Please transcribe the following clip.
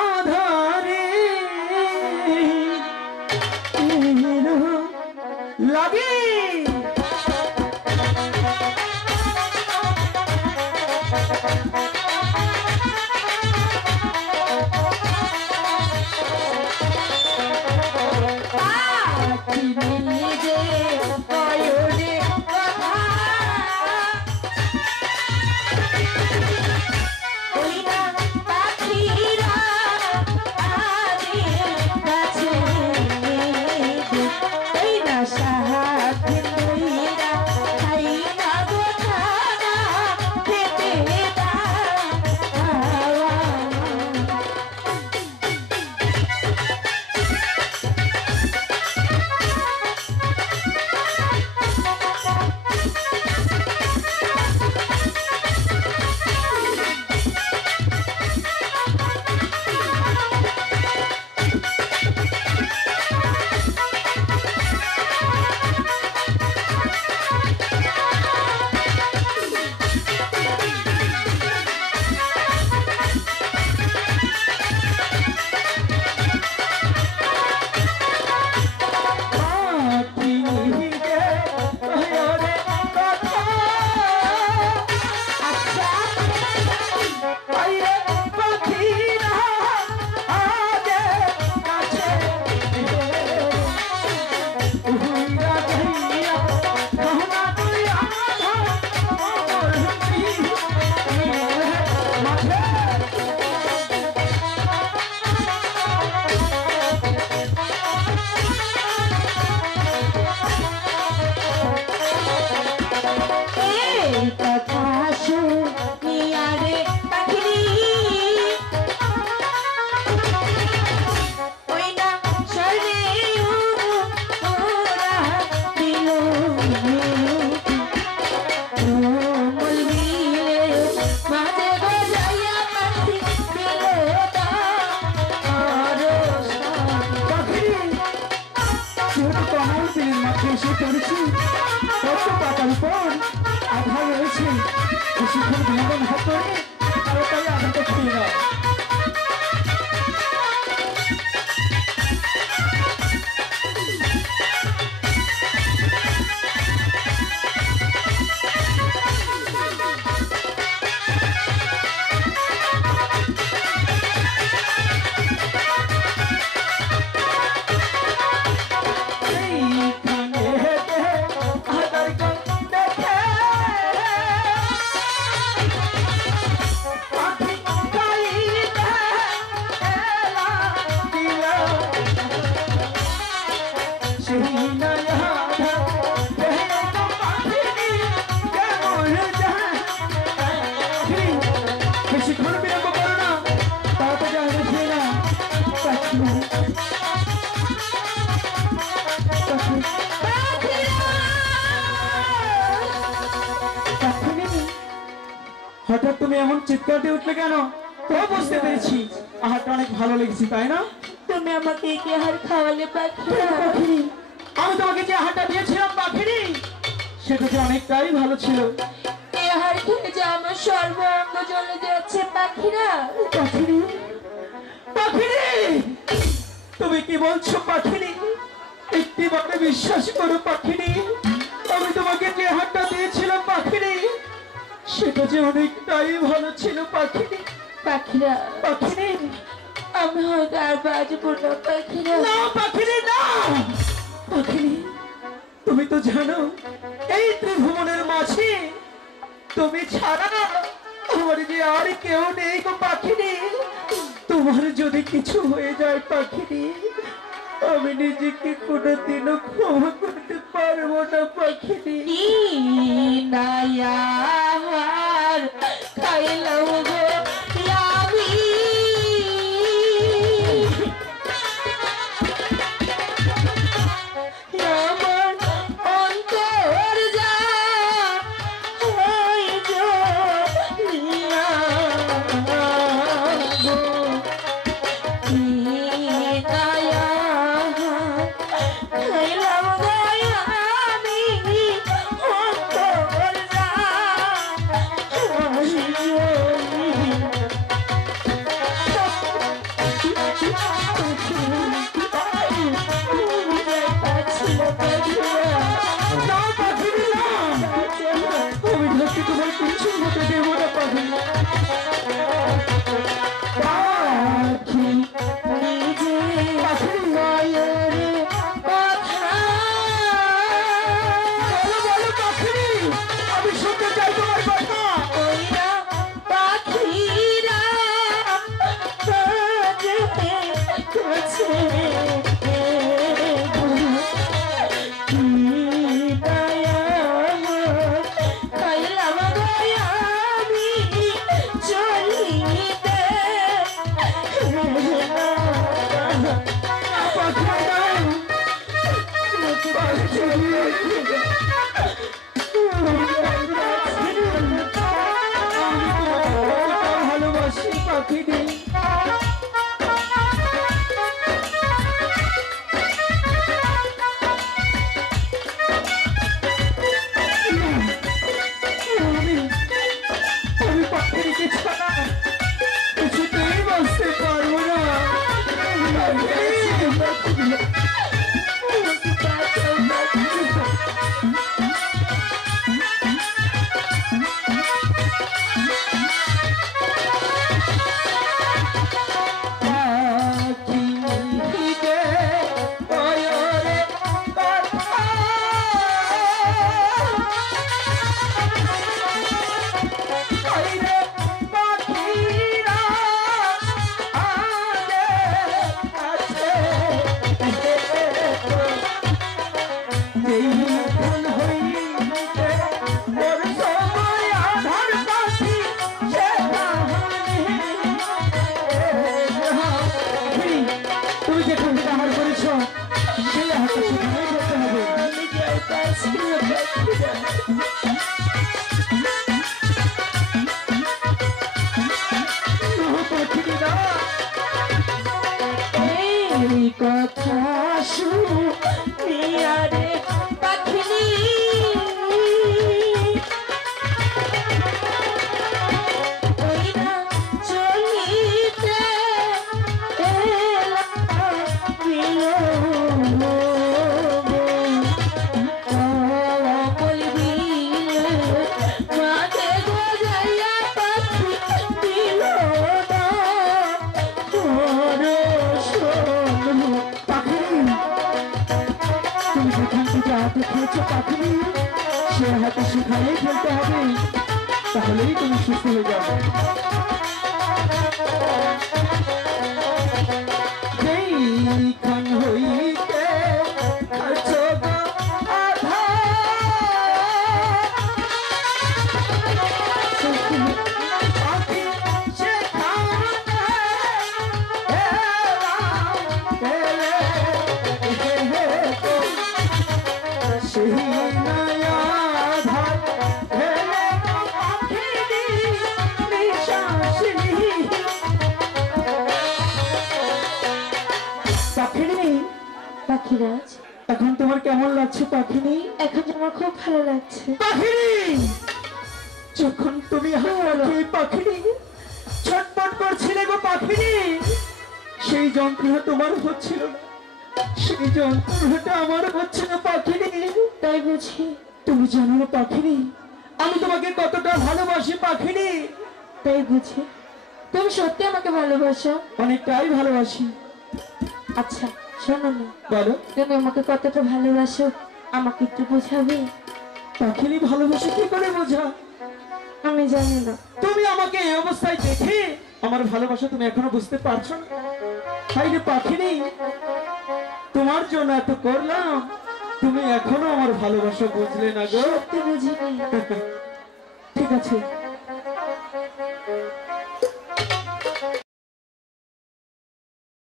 আধারে লাগে হঠাৎ তুমি এমন চিৎকার দিয়ে উঠলে কেন? তো বুঝতে পেরেছি আহারটা অনেক ভালো লেগেছে, তাই না? তুমি আমাকে কি আহার খাওয়ালে পাখি? আমি তোমাকে যে আহারটা দিয়েছিলাম পাখিরি, সেটা যে অনেকটাই ভালো ছিল। এই আহার খেয়ে যে আমার সর্বাঙ্গ জ্বলে যাচ্ছে পাখিরা। পাখিরি, পাখিরি, তুমি কি বলছো পাখিরি? একটি বারে বিশ্বাস করো পাখিরি, আমি তোমাকে যে আহারটা দিয়েছিলাম পাখিরি, সেটা যে অনেকটাই ভালো ছিল পাখিরি। পাখিরা, পাখিরি, আমি হয়তো আর বাঁচবো না পাখিরা। না পাখিরি না, পাখিরি, তুমি তো জানো এই ত্রিভুবনের মাঝে তুমি ছাড়া আমার যে আর কেউ নেই গো পাখিরি। তোমার যদি কিছু হয়ে যায় পাখিরি, আমি নিজেকে কোনোদিনও ক্ষমা করতে পারবো না পাখিরি। নায়ার খাইলাম গো আমি, আমার অন্তর যা হই জ্বলিয়া গো। খাইলাম গো আমি ভালোবাসি পাখিটি। আমি পাখিটিকে ছাড়া কিছুতেই বাঁচতে পারবো না। তুমি যেখান থেকে আমার করেছ সেই হাতে সেখানেই করতে হবে। এই কথা শুনিয়া রে পাখিনি ওই না চলিতে সে হাতে সেখানেই ফেলতে হবে, তাহলেই তুমি সুস্থ হয়ে যাবে। যেইখান হইতে আছো গো আধার, পাখিরাজ, এখন তোমার কেমন লাগছে পাখিনি? এখন আমার খুব ভালো লাগছে। পাখিনি, যখন তুমি আমাকে পাখিনি ছটফট করছিলে গো পাখিনি, সেই যন্ত্রণা তোমার হচ্ছিল না, সেই যন্ত্রণাটা আমার হচ্ছে না পাখিনি। তাই বুঝি? তুমি জানো না পাখিনি আমি তোমাকে কতটা ভালোবাসি পাখিনি? তাই বুঝি? তুমি সত্যি আমাকে ভালোবাসো? অনেকটাই ভালোবাসি। আচ্ছা শোনো না, বলো। তুমি আমাকে কতটা ভালোবাসো আমাকে একটু বোঝাবে? পাখিনি ভালোবাসি কি করে বোঝা? আমি জানি না। তুমি আমাকে এই অবস্থায় দেখে আমার ভালোবাসা তুমি এখনো বুঝতে পারছো না? তাই রে পাখিনি, তোমার জন্য এত করলাম, তুমি এখনো আমার ভালোবাসা বুঝলে না গো। সত্যি বুঝিনি। ঠিক আছে,